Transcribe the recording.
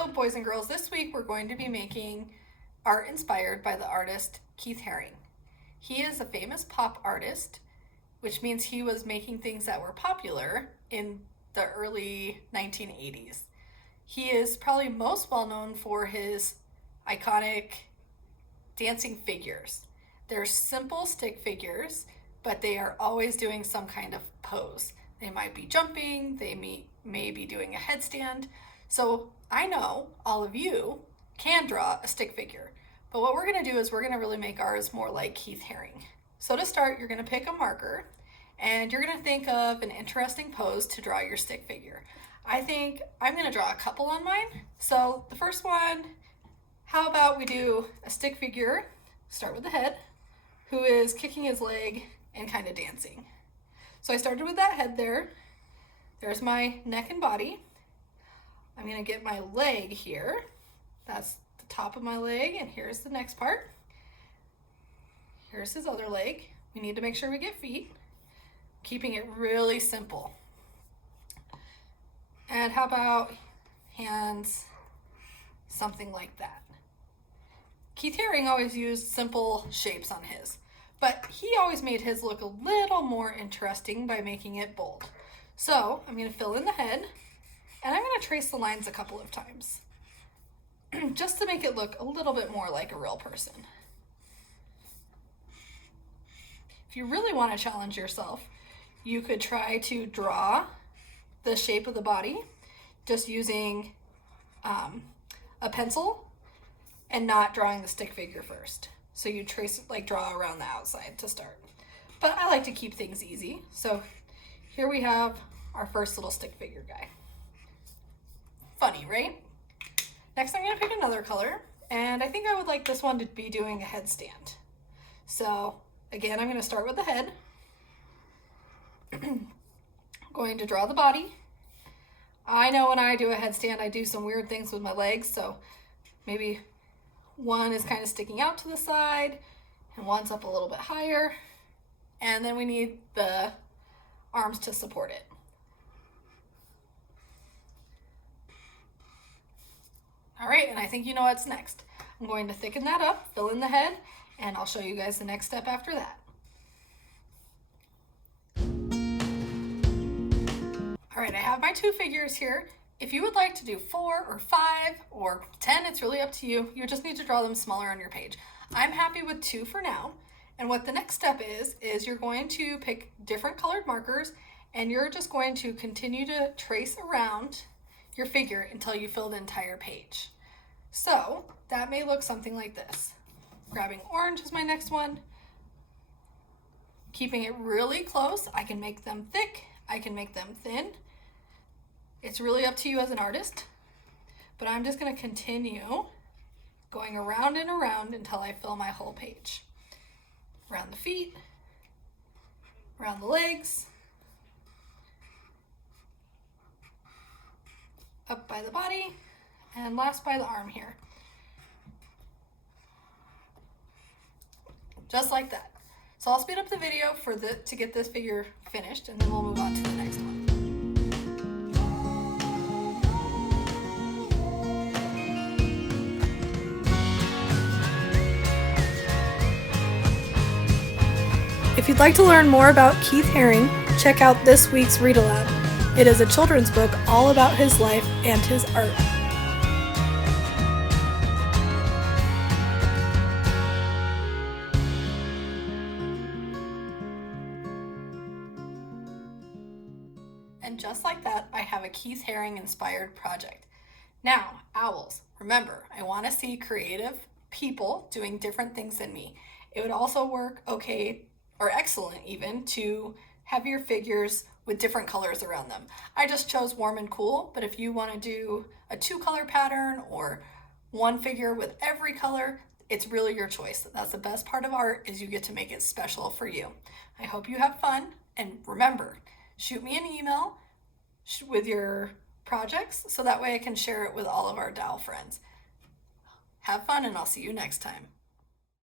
So boys and girls, this week we're going to be making art inspired by the artist Keith Haring. He is a famous pop artist, which means he was making things that were popular in the early 1980s. He is probably most well known for his iconic dancing figures. They're simple stick figures, but they are always doing some kind of pose. They might be jumping, they may be doing a headstand. So I know all of you can draw a stick figure, but what we're gonna do is we're gonna really make ours more like Keith Haring. So to start, you're gonna pick a marker and you're gonna think of an interesting pose to draw your stick figure. I think I'm gonna draw a couple on mine. So the first one, how about we do a stick figure, start with the head, who is kicking his leg and kind of dancing. So I started with that head there. There's my neck and body. I'm gonna get my leg here. That's the top of my leg, and here's the next part. Here's his other leg. We need to make sure we get feet, keeping it really simple. And how about hands, something like that. Keith Haring always used simple shapes on his, but he always made his look a little more interesting by making it bold. So I'm gonna fill in the head, and I'm gonna trace the lines a couple of times, just to make it look a little bit more like a real person. If you really wanna challenge yourself, you could try to draw the shape of the body just using a pencil and not drawing the stick figure first. So you trace, like draw around the outside to start. But I like to keep things easy. So here we have our first little stick figure guy. Funny, right? Next I'm gonna pick another color, and I think I would like this one to be doing a headstand. So again, I'm gonna start with the head. Going to draw the body. I know when I do a headstand, I do some weird things with my legs, so maybe one is kind of sticking out to the side and one's up a little bit higher. And then we need the arms to support it. All right, and I think you know what's next. I'm going to thicken that up, fill in the head, and I'll show you guys the next step after that. All right, I have my two figures here. If you would like to do 4 or 5 or 10, it's really up to you. You just need to draw them smaller on your page. I'm happy with 2 for now. And what the next step is you're going to pick different colored markers, and you're just going to continue to trace around your figure until you fill the entire page. So that may look something like this. Grabbing orange is my next one. Keeping it really close. I can make them thick, I can make them thin. It's really up to you as an artist, but I'm just gonna continue going around and around until I fill my whole page. Around the feet, around the legs, up by the body, and last by the arm here. Just like that. So I'll speed up the video to get this figure finished, and then we'll move on to the next one. If you'd like to learn more about Keith Haring, check out this week's Read Aloud. It is a children's book all about his life and his art. And just like that, I have a Keith Haring inspired project. Now, owls, remember, I want to see creative people doing different things than me. It would also work okay, or excellent even, to have your figures with different colors around them. I just chose warm and cool, but if you want to do a 2-color pattern or one figure with every color, it's really your choice. That's the best part of art, is you get to make it special for you. I hope you have fun, and remember, shoot me an email with your projects so that way I can share it with all of our DAO friends. Have fun, and I'll see you next time.